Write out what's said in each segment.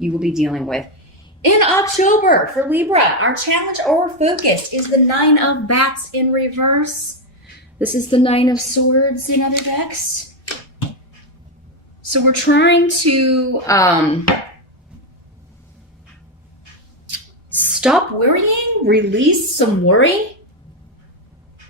you will be dealing with. In October for Libra, our challenge or focus is the 9 of Bats in reverse. This is the 9 of Swords in other decks. So we're trying to stop worrying, release some worry,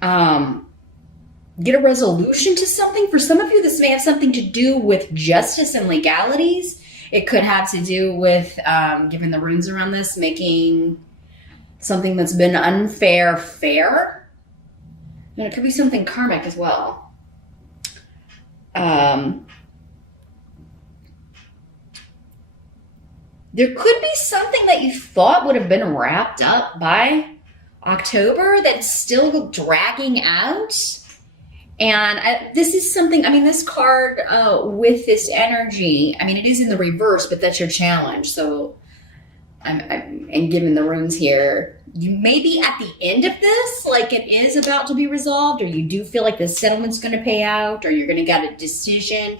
get a resolution to something. For some of you, this may have something to do with justice and legalities. It could have to do with, given the runes around this, making something that's been unfair fair. And it could be something karmic as well. There could be something that you thought would have been wrapped up by October that's still dragging out. And this is something, I mean, this card with this energy, I mean, it is in the reverse, but that's your challenge. So, and given the runes here, you may be at the end of this, like it is about to be resolved, or you do feel like the settlement's going to pay out, or you're going to get a decision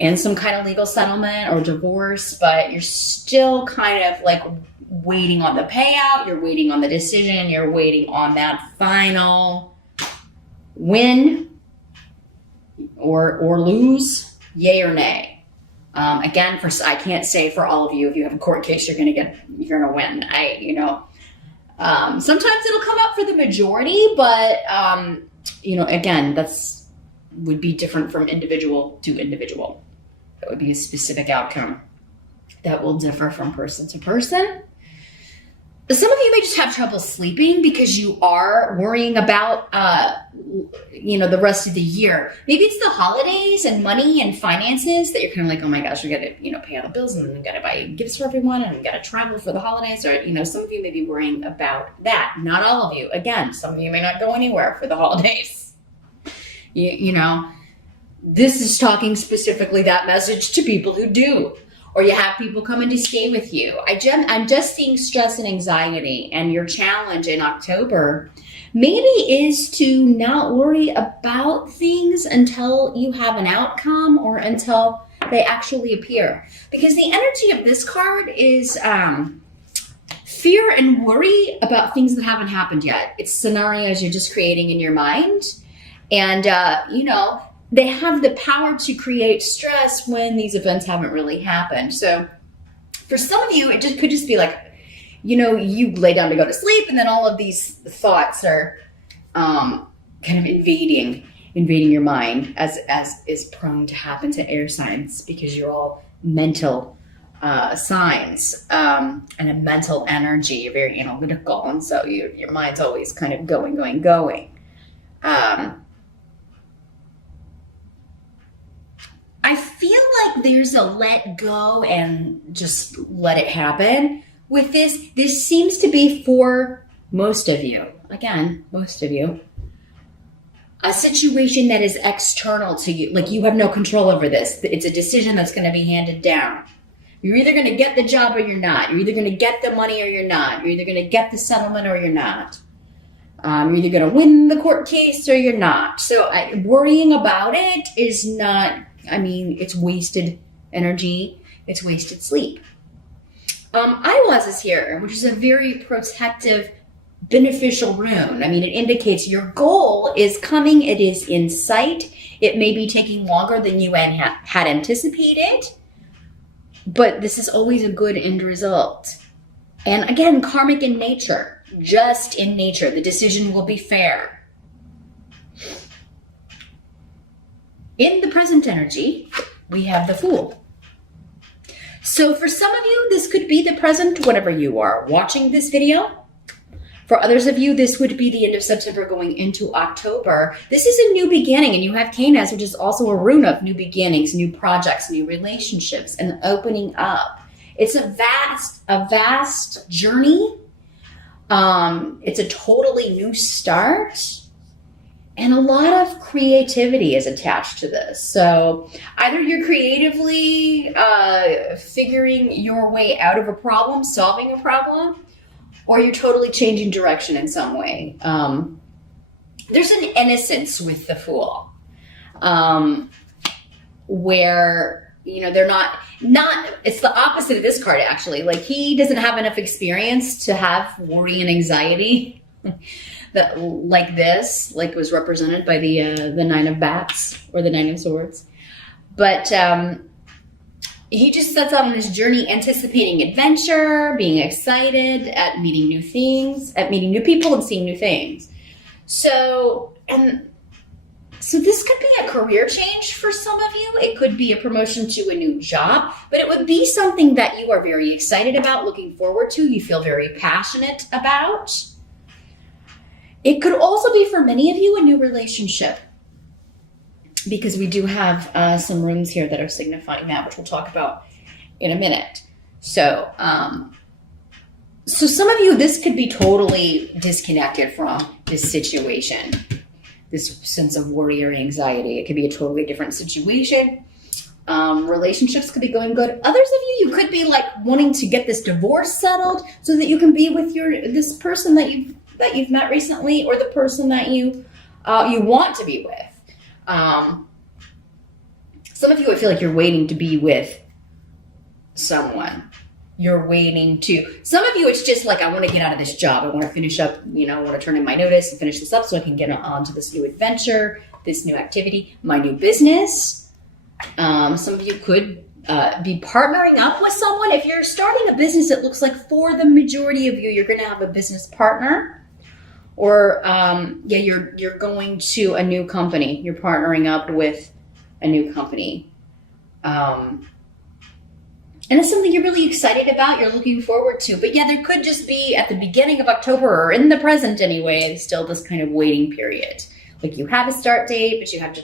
and some kind of legal settlement or divorce, but you're still kind of like waiting on the payout, you're waiting on the decision, you're waiting on that final win or lose, yay or nay. Again, I can't say for all of you, if you have a court case, you're gonna win. Sometimes it'll come up for the majority, but again, would be different from individual to individual. That would be a specific outcome that will differ from person to person. Some of you may just have trouble sleeping because you are worrying about, the rest of the year. Maybe it's the holidays and money and finances that you're kind of like, oh my gosh, we got to, pay all the bills and we got to buy gifts for everyone and we got to travel for the holidays. Or, some of you may be worrying about that. Not all of you. Again, some of you may not go anywhere for the holidays. This is talking specifically that message to people who do. Or you have people coming to stay with you. I'm just seeing stress and anxiety, and your challenge in October maybe is to not worry about things until you have an outcome or until they actually appear. Because the energy of this card is fear and worry about things that haven't happened yet. It's scenarios you're just creating in your mind. And, they have the power to create stress when these events haven't really happened. So for some of you, it could just be like, you lay down to go to sleep and then all of these thoughts are kind of invading your mind, as is prone to happen to air signs because you're all mental signs and a mental energy. You're very analytical. And so your mind's always kind of going. I feel like there's a let go and just let it happen with this. This seems to be for most of you. Again, most of you. A situation that is external to you. Like you have no control over this. It's a decision that's going to be handed down. You're either going to get the job or you're not. You're either going to get the money or you're not. You're either going to get the settlement or you're not. You're either going to win the court case or you're not. So worrying about it is not... it's wasted energy. It's wasted sleep. Iwaz is here, which is a very protective, beneficial rune. It indicates your goal is coming. It is in sight. It may be taking longer than you had anticipated, but this is always a good end result. And again, karmic in nature, just in nature. The decision will be fair. In the present energy, we have the Fool. So for some of you, this could be the present whenever you are watching this video. For others of you, this would be the end of September going into October. This is a new beginning, and you have Canas, which is also a rune of new beginnings, new projects, new relationships, and opening up. It's a vast journey. It's a totally new start. And a lot of creativity is attached to this. So either you're creatively figuring your way out of a problem, solving a problem, or you're totally changing direction in some way. There's an innocence with the Fool, where they're not, it's the opposite of this card, actually. Like, he doesn't have enough experience to have worry and anxiety that like this, like was represented by the Nine of Bats or the Nine of Swords. But he just sets out on this journey anticipating adventure, being excited at meeting new things, at meeting new people and seeing new things. So this could be a career change for some of you. It could be a promotion to a new job, but it would be something that you are very excited about, looking forward to, you feel very passionate about. It could also be for many of you a new relationship, because we do have some runes here that are signifying that, which we'll talk about in a minute. So, so some of you, this could be totally disconnected from this situation, this sense of worry or anxiety. It could be a totally different situation. Relationships could be going good. Others of you could be like wanting to get this divorce settled so that you can be with this person that you've met recently, or the person that you want to be with. Some of you, I feel like you're waiting to be with someone. You're waiting to, some of you, it's just like, I want to get out of this job. I want to finish up, I want to turn in my notice and finish this up so I can get on to this new adventure, this new activity, my new business. Some of you could be partnering up with someone. If you're starting a business, it looks like for the majority of you, you're going to have a business partner. Or, you're going to a new company. You're partnering up with a new company. And it's something you're really excited about, you're looking forward to. But yeah, there could just be at the beginning of October, or in the present anyway, still this kind of waiting period. Like, you have a start date, but you have to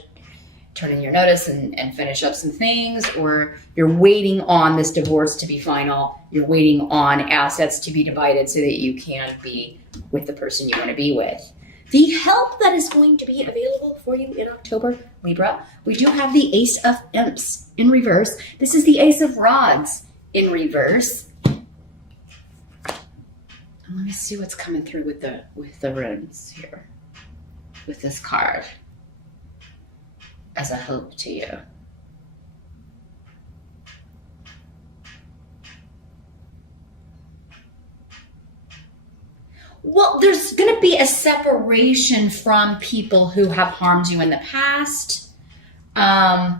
turn in your notice and finish up some things, or you're waiting on this divorce to be final. You're waiting on assets to be divided so that you can be with the person you want to be with. The help that is going to be available for you in October, Libra, we do have the Ace of Imps in reverse. This is the Ace of Rods in reverse. And let me see what's coming through with the runes here, with this card as a hope to you. Well, there's going to be a separation from people who have harmed you in the past. I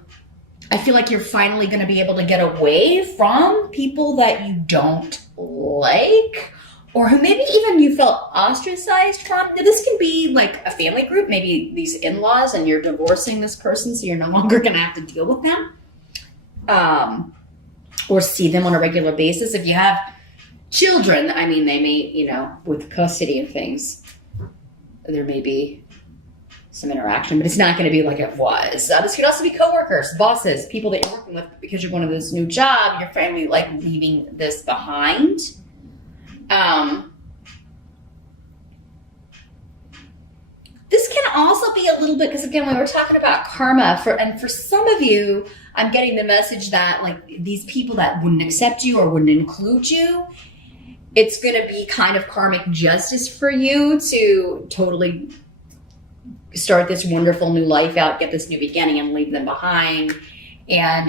feel like you're finally going to be able to get away from people that you don't like, or who maybe even you felt ostracized from. Now, this can be like a family group, maybe these in-laws, and you're divorcing this person, so you're no longer going to have to deal with them, or see them on a regular basis. If you have children, I mean, they may, with custody of things, there may be some interaction, but it's not going to be like it was. This could also be coworkers, bosses, people that you're working with because you're going to this new job. Your family like leaving this behind. This can also be a little bit, because again, when we're talking about karma, for some of you, I'm getting the message that like these people that wouldn't accept you or wouldn't include you, it's going to be kind of karmic justice for you to totally start this wonderful new life out, get this new beginning, and leave them behind. And,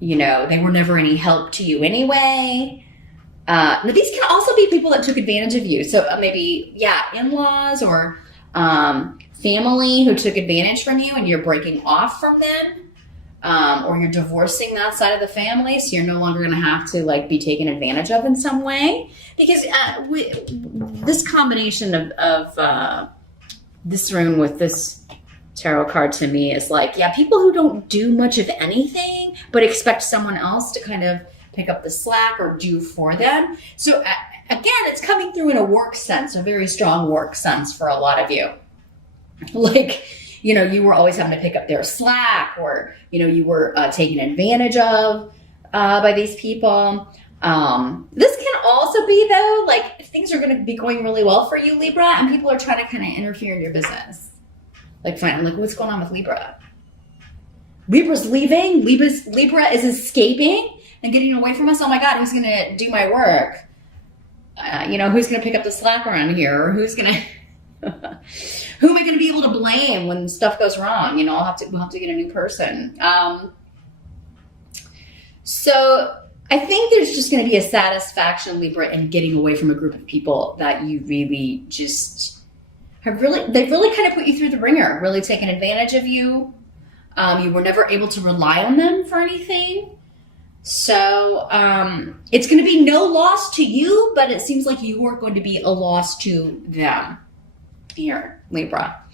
they were never any help to you anyway. Now, these can also be people that took advantage of you. So maybe, in-laws or family who took advantage from you and you're breaking off from them. Or you're divorcing that side of the family, so you're no longer going to have to like be taken advantage of in some way. Because this combination of this rune with this tarot card to me is like, people who don't do much of anything, but expect someone else to kind of pick up the slack or do for them. So again, it's coming through in a work sense, a very strong work sense for a lot of you. Like, you were always having to pick up their slack, or, you were taken advantage of by these people. This can also be, though, like if things are going to be going really well for you, Libra, and people are trying to kind of interfere in your business. Like, fine, like what's going on with Libra? Libra's leaving. Libra is escaping and getting away from us. Oh my God, who's going to do my work? Who's going to pick up the slack around here? Or who's going to... Who am I going to be able to blame when stuff goes wrong? You know, we'll have to get a new person. So I think there's just going to be a satisfaction, Libra, in getting away from a group of people that you really just they've really kind of put you through the ringer, really taken advantage of you. You were never able to rely on them for anything. So it's going to be no loss to you, but it seems like you are going to be a loss to them. Here, Libra.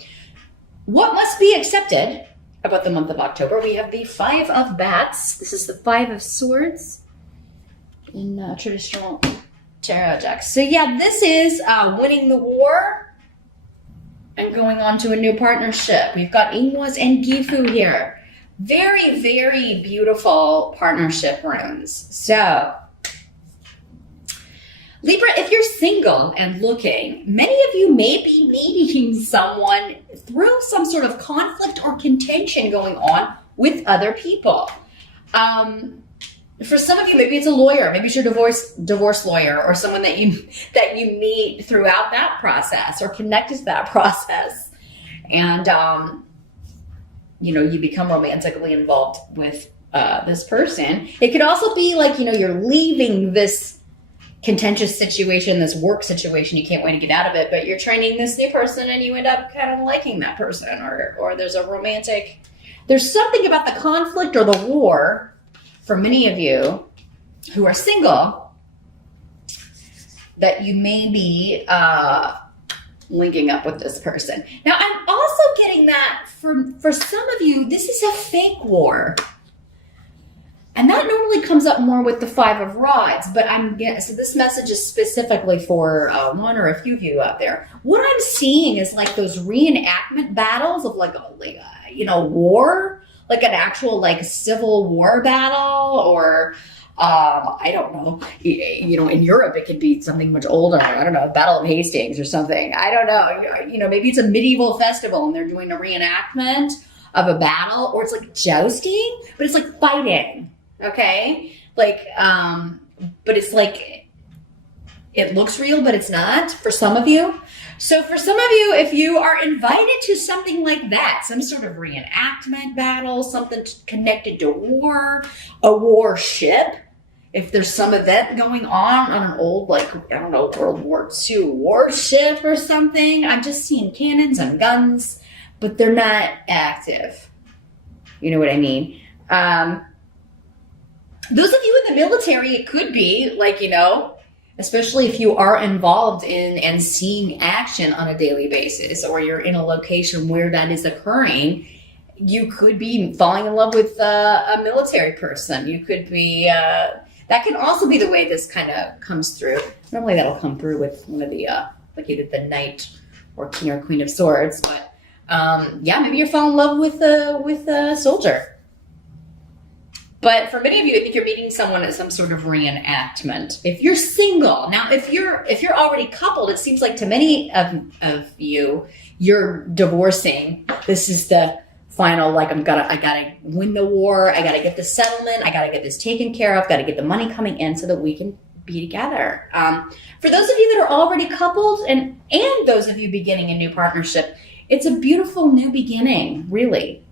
What must be accepted about the month of October? We have the Five of Bats. This is the Five of Swords in traditional tarot decks. So yeah, this is winning the war and going on to a new partnership. We've got Ingwas and Gifu here. Very, very beautiful partnership runes. So, Libra, if you're single and looking, many of you may be meeting someone through some sort of conflict or contention going on with other people. For some of you, maybe it's a lawyer, maybe it's your divorce lawyer, or someone that you meet throughout that process or connected to that process, and you know, you become romantically involved with this person. It could also be like, you know, you're leaving this contentious situation, this work situation, you can't wait to get out of it, but you're training this new person and you end up kind of liking that person, or there's something about the conflict or the war for many of you who are single that you may be linking up with this person. Now, I'm also getting that for some of you, this is a fake war. And that normally comes up more with the Five of Rods, but so this message is specifically for one or a few of you out there. What I'm seeing is like those reenactment battles of like a war, like an actual like civil war battle, or I don't know, you know, in Europe it could be something much older. I don't know, Battle of Hastings or something. I don't know, you know, maybe it's a medieval festival and they're doing a reenactment of a battle, or it's like jousting, but it's like fighting. Okay, like, but it's like, it looks real, but it's not for some of you. So for some of you, if you are invited to something like that, some sort of reenactment battle, something connected to war, a warship, if there's some event going on an old, like, I don't know, World War II warship or something, I'm just seeing cannons and guns, but they're not active. You know what I mean? Those of you in the military, it could be like, you know, especially if you are involved in and seeing action on a daily basis, or you're in a location where that is occurring, you could be falling in love with a military person. You could be, that can also be the way this kind of comes through. Normally that'll come through with one of the, like either the Knight or King or Queen of Swords, but yeah, maybe you're falling in love with a soldier. But for many of you, I think you're meeting someone at some sort of reenactment. If you're single, now if you're already coupled, it seems like to many of you, you're divorcing. This is the final, like, I gotta win the war. I gotta get the settlement. I gotta get this taken care of. Gotta get the money coming in so that we can be together. For those of you that are already coupled, and those of you beginning a new partnership, it's a beautiful new beginning, really.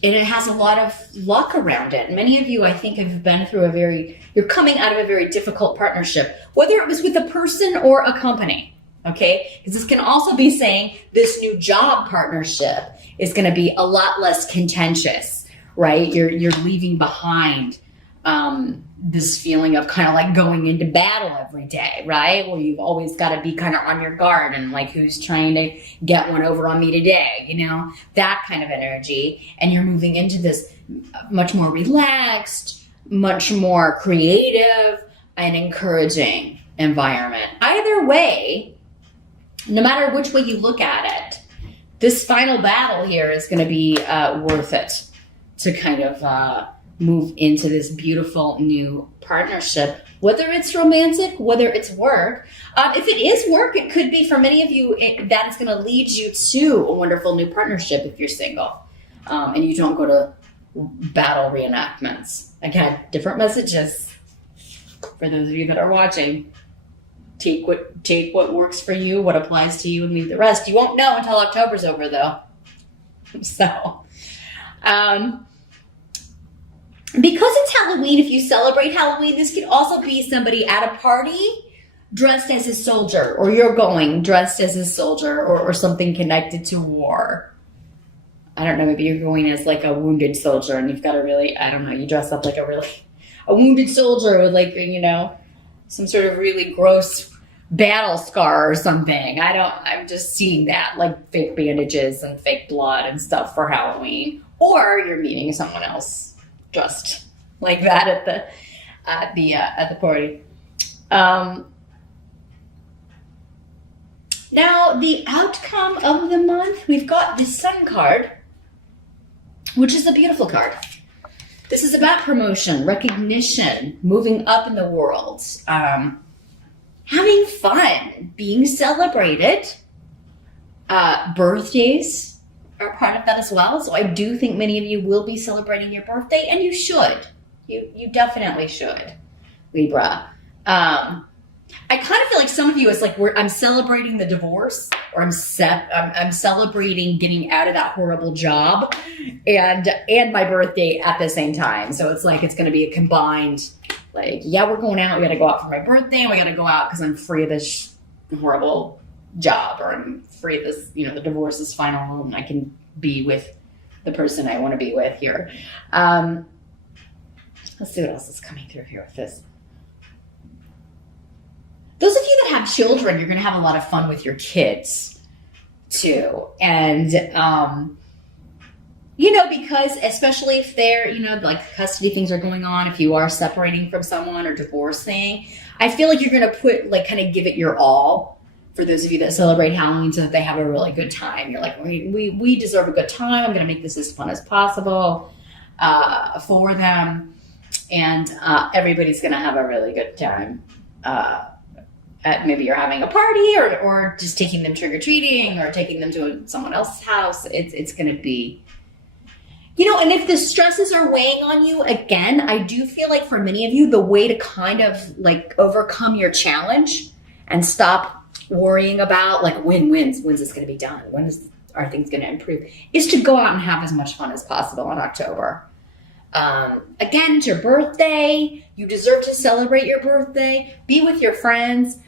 And it has a lot of luck around it. Many of you, I think, have been through you're coming out of a very difficult partnership, whether it was with a person or a company, okay? Because this can also be saying this new job partnership is going to be a lot less contentious, right? You're leaving behind this feeling of kind of like going into battle every day, right? Where you've always got to be kind of on your guard and like, who's trying to get one over on me today, you know, that kind of energy. And you're moving into this much more relaxed, much more creative and encouraging environment. Either way, no matter which way you look at it, this final battle here is going to be worth it to kind of move into this beautiful new partnership, whether it's romantic, whether it's work. If it is work, it could be for many of you, that is going to lead you to a wonderful new partnership if you're single and you don't go to battle reenactments. Again, different messages for those of you that are watching. take what works for you, what applies to you, and leave the rest. You won't know until October's over, though. So, because it's Halloween, if you celebrate Halloween, this could also be somebody at a party dressed as a soldier, or you're going dressed as a soldier, or something connected to war. I don't know, maybe you're going as like a wounded soldier, and you've got a really, I don't know, you dress up like a wounded soldier with like, you know, some sort of really gross battle scar or something. I'm just seeing that, like fake bandages and fake blood and stuff for Halloween. Or you're meeting someone else dressed like that at the party. Now, the outcome of the month, we've got the Sun card, which is a beautiful card. This is about promotion, recognition, moving up in the world, having fun, being celebrated. Birthdays are part of that as well. So I do think many of you will be celebrating your birthday, and you should. You definitely should, Libra. I kind of feel like some of you, it's like I'm celebrating the divorce, or I'm celebrating getting out of that horrible job, and my birthday at the same time. So it's like it's going to be a combined, like, yeah, we're going out. We got to go out for my birthday, and we got to go out because I'm free of this horrible job, or I'm free of this, you know, the divorce is final, and I can be with the person I want to be with here. Let's see what else is coming through here with this. Those of you that have children, you're going to have a lot of fun with your kids too. And, you know, because especially if they're, you know, like custody things are going on, if you are separating from someone or divorcing, I feel like you're going to put, like, kind of give it your all for those of you that celebrate Halloween so that they have a really good time. You're like, we deserve a good time. I'm going to make this as fun as possible for them. And everybody's going to have a really good time. Maybe you're having a party, or just taking them trick-or-treating, or taking them to someone else's house. It's going to be, you know, and if the stresses are weighing on you, again, I do feel like for many of you, the way to kind of like overcome your challenge and stop worrying about like when's this going to be done? Are things going to improve? Is to go out and have as much fun as possible in October. Again, it's your birthday. You deserve to celebrate your birthday. Be with your friends.